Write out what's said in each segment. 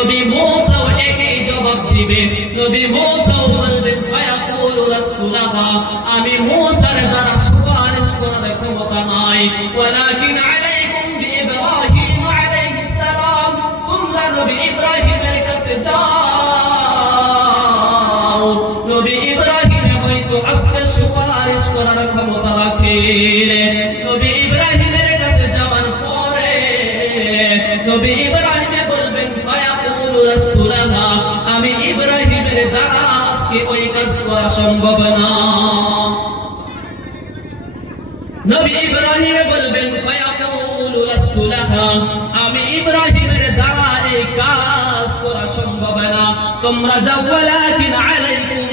নবী মূসাও একই জবাব দিবে। নবী মূসাও বলবেন ফায়াকুলু রাসূলুল্লাহ, আমি মূসার দ্বারা সুপারিশ করার ক্ষমতা নাই, ওয়ালাকিন আলাইকুম বিইব্রাহিম আলাইহিস সালাম, তোমরা নবী ইব্রাহিমের কাছে যাও। নবী ইব্রাহিম হয়তো আজকে সুপারিশ করার ক্ষমতা রাখে। নবী ইব্রাহিমের কাছে যাওয়ার পরে নবী ইব্রাহিম বলবেন ফায়াকুলু রাসূলুল্লাহ, আমি ইব্রাহিমের দ্বারা আজকে ওই কাজ করা সম্ভব না। নবী ইব্রাহিম বলবেন ফায়াকুলু রাসূলুল্লাহ, আমি ইব্রাহিমের দ্বারা এই কাজ করা সম্ভব না। তোমরা যাও, ওয়ালাকিন আলাইকুম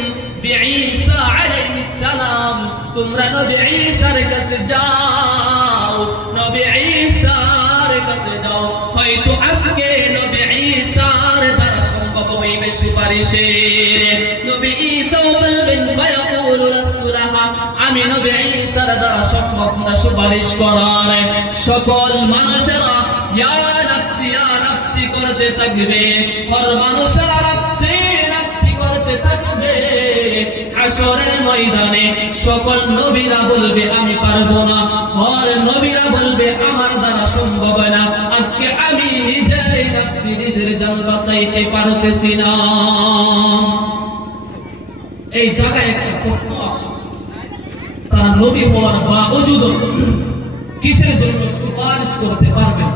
বিঈসা আলাইহিস সালাম, তোমরা নবী ঈসার কাছে যাও। নবী ঈসার কাছে যাও, হয়তো আজকে নবী ঈসার দ্বারা সম্ভব হইবে সুপারিশে। নবী ঈসা বলবেন ফায়াকুলু রাসূলুল্লাহ, আমি নবী ঈসার দ্বারা সম্ভব না সুপারিশ করার। সকল মানুষেরা ইয়া নাফসি করতে থাকবে, হর মানুষেরা নাফসি নাফসি করতে থাকবে। হাশরের ময়দানে সকল নবীরা বলবে আমি পারবো না, হর নবীরা বলবে আমার দ্বারা সম্ভব না। আজকে আমি নিজের নাফসি নিজের জান বাঁচাইতে পারতেছি না। এই জায়গায় একটা প্রশ্ন আসে, তারা নবী হওয়ার বাবজুদ কিসের জন্য সুপারিশ করতে পারবেন?